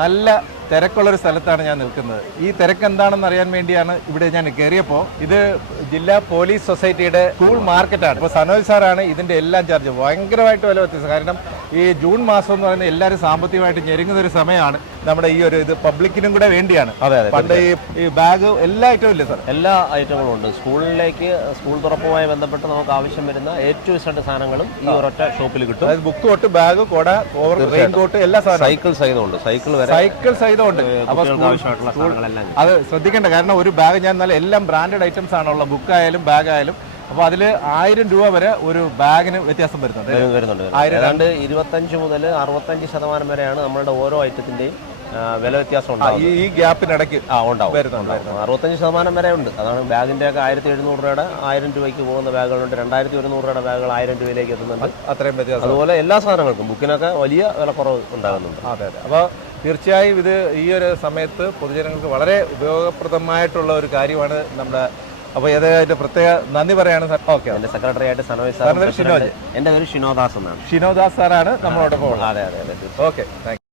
നല്ല തിരക്കുള്ളൊരു സ്ഥലത്താണ് ഞാൻ നിൽക്കുന്നത്. ഈ തിരക്ക് എന്താണെന്ന് അറിയാൻ വേണ്ടിയാണ് ഇവിടെ ഞാൻ കയറിയപ്പോൾ ഇത് ജില്ലാ പോലീസ് സൊസൈറ്റിയുടെ സ്കൂൾ മാർക്കറ്റാണ്. ഇപ്പോൾ സനോജ് സാറാണ് ഇതിന്റെ എല്ലാം ചാർജ് ഭയങ്കരമായിട്ട് വില വ്യത്യാസം. കാരണം ഈ ജൂൺ മാസം എന്ന് പറയുന്നത് എല്ലാവരും സാമ്പത്തികമായിട്ട് ഞെരുങ്ങുന്ന ഒരു സമയമാണ്. നമ്മുടെ ഈ ഒരു ഇത് പബ്ലിക്കിനും കൂടെ വേണ്ടിയാണ്. അതെ അതെ പണ്ട് ഈ ഈ ബാഗ് എല്ലാ ഐറ്റവും ഇല്ലേ സാർ എല്ലാ ഐറ്റങ്ങളും ഉണ്ട്. സ്കൂളിലേക്ക് സ്കൂൾ തുറപ്പുമായി ബന്ധപ്പെട്ട് നമുക്ക് ആവശ്യം വരുന്ന ഏറ്റവും ഇഷ്ട സാധനങ്ങളും ഈ ഒരൊറ്റ ഷോപ്പിൽ കിട്ടും. അതായത് ബുക്ക് തൊട്ട് ബാഗ് കൊട ഓവർ റെയിൻ കോട്ട് എല്ലാ സാധനവും. സൈക്കിൾ സഹിതമുണ്ട് സൈക്കിൾ വരെ സൈക്കിൾ സഹിതമുണ്ട് ഉണ്ട്. കുട്ടികൾക്ക് ആവശ്യമായിട്ടുള്ള സാധനങ്ങളെല്ലാം അത് ശ്രദ്ധിക്കേണ്ട. കാരണം ഒരു ബാഗ് ഞാൻ നല്ല എല്ലാം ബ്രാൻഡഡ് ഐറ്റംസ് ആണുള്ള ബുക്ക് ആയാലും ബാഗ് ആയാലും അപ്പൊ അതിൽ ആയിരം രൂപ വരെ ഒരു ബാഗിന് വ്യത്യാസം വരുന്നുണ്ട് വരും- വരുന്നുണ്ട്. ഏതാണ്ട് ഇരുപത്തഞ്ച് മുതൽ അറുപത്തഞ്ച് ശതമാനം വരെയാണ് നമ്മളുടെ ഓരോ ഐറ്റത്തിന്റെയും വില വ്യത്യാസം ഈ ഉണ്ടാവും ഈ ഗ്യാപ്പിനിടയ്ക്ക് ആ ഉണ്ടാവും വരുന്നുണ്ട് അറുപത്തഞ്ച് ശതമാനം വരെ ഉണ്ട്. അതാണ് ബാഗിന്റെ ഒക്കെ ആയിരത്തി എഴുന്നൂറ് രൂപയുടെ ആയിരം രൂപയ്ക്ക് പോകുന്ന ബാഗുകളുണ്ട്. രണ്ടായിരത്തി ഒരുന്നൂറ് രൂപയുടെ ബാഗുകൾ ആയിരം രൂപയിലേക്ക് എത്തുന്നുണ്ട്. അത്രയും വ്യത്യാസം. അതുപോലെ എല്ലാ സാധനങ്ങൾക്കും ബുക്കിനൊക്കെ വലിയ വിലക്കുറവ് ഉണ്ടാകുന്നുണ്ട്. അതെ അതെ. അപ്പോൾ തീർച്ചയായും ഇത് ഈ ഒരു സമയത്ത് പൊതുജനങ്ങൾക്ക് വളരെ ഉപയോഗപ്രദമായിട്ടുള്ള ഒരു കാര്യമാണ് നമ്മുടെ അപ്പോൾ ഏതായിട്ട് പ്രത്യേക നന്ദി പറയാണ് സാർ. ഓക്കെ എന്റെ സെക്രട്ടറി ആയിട്ട് സനോജ് സാർ ഷിനോജ്. എന്റെ പേര് ഷിനോദാസ് എന്നാണ്. ഷിനോദാസ് സാറാണ് നമ്മളോടൊപ്പം അതെ അതെ അതെ. Okay thank